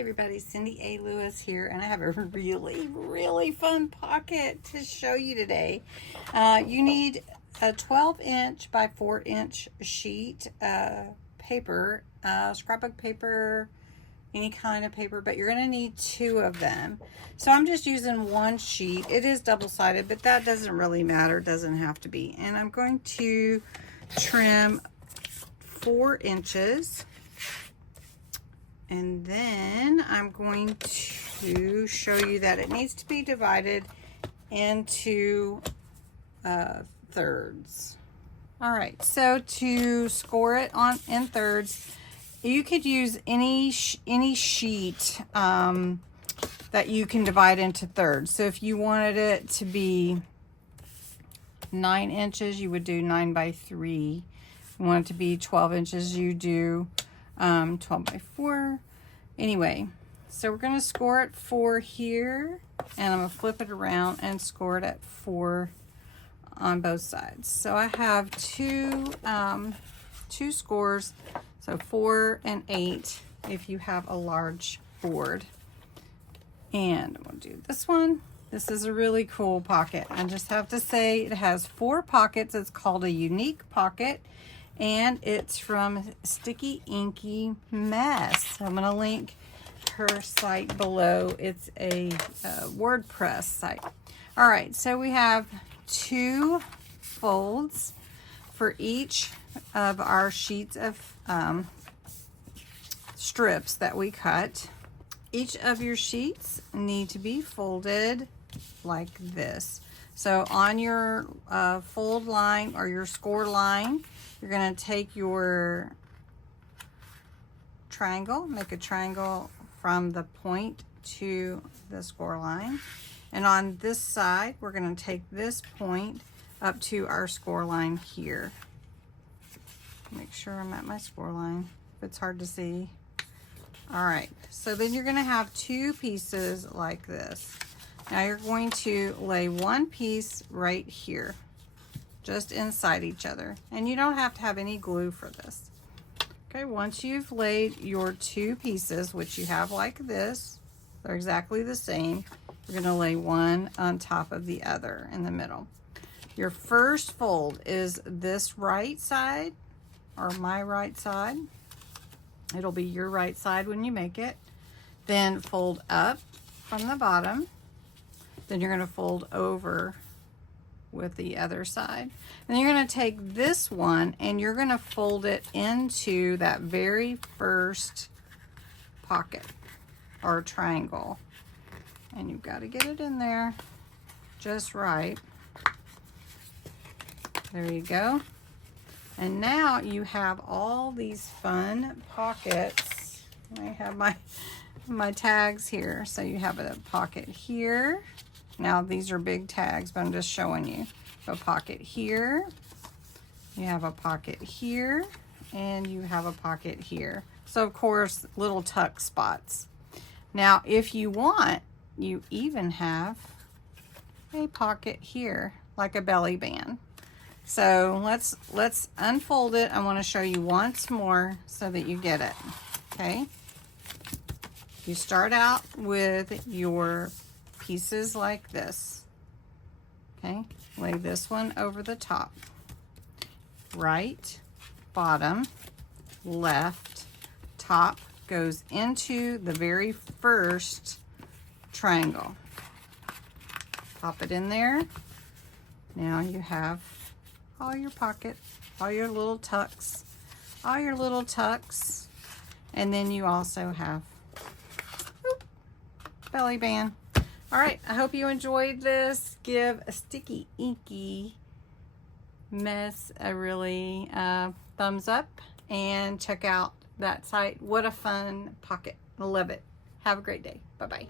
Hey everybody, Cindy A. Lewis here, and I have a really fun pocket to show you today. You need a 12-inch by 4-inch sheet paper, scrapbook paper, any kind of paper, but you're going to need 2 of them. So I'm just using 1 sheet. It is double-sided, but that doesn't really matter. It doesn't have to be. And I'm going to trim 4 inches. And then I'm going to show you that it needs to be divided into thirds. All right, so to score it in thirds, you could use any sheet that you can divide into thirds. So if you wanted it to be 9 inches, you would do 9 by 3. If you want it to be 12 inches, you do 12 by 4. Anyway, so we're going to score at 4 here, and I'm going to flip it around and score it at 4 on both sides. So I have two scores, so 4 and 8 if you have a large board. And I'm going to do this one. This is a really cool pocket. I just have to say it has 4 pockets. It's called a unique pocket. And it's from Stinky Inky Mess. I'm going to link her site below. It's a WordPress site. All right, so we have 2 folds for each of our sheets of strips that we cut. Each of your sheets need to be folded like this. So on your fold line or your score line, you're going to take your triangle, make a triangle from the point to the score line. And on this side, we're going to take this point up to our score line here. Make sure I'm at my score line, if it's hard to see. All right, so then you're going to have 2 pieces like this. Now you're going to lay 1 piece right here, just inside each other, and you don't have to have any glue for this. Okay, once you've laid your 2 pieces, which you have like this, they're exactly the same, you're going to lay one on top of the other in the middle. Your first fold is this right side, or my right side. It'll be your right side when you make it. Then fold up from the bottom. Then you're going to fold over with the other side. And you're going to take this one and you're going to fold it into that very first pocket or triangle. And you've got to get it in there just right. There you go. And now you have all these fun pockets. I have my tags here. So you have a pocket here. Now these are big tags, but I'm just showing you. A pocket here, you have a pocket here, and you have a pocket here. So of course, little tuck spots. Now if you want, you even have a pocket here, like a belly band. So let's unfold it. I want to show you once more so that you get it. Okay. You start out with your pieces like this. Okay, lay this one over the top. Right, bottom, left, top goes into the very first triangle. Pop it in there. Now you have all your pockets, all your little tucks, and then you also have belly band. All right, I hope you enjoyed this. Give a Stinky Inky Mess a really thumbs up and check out that site. What a fun pocket. I love it. Have a great day. Bye-bye.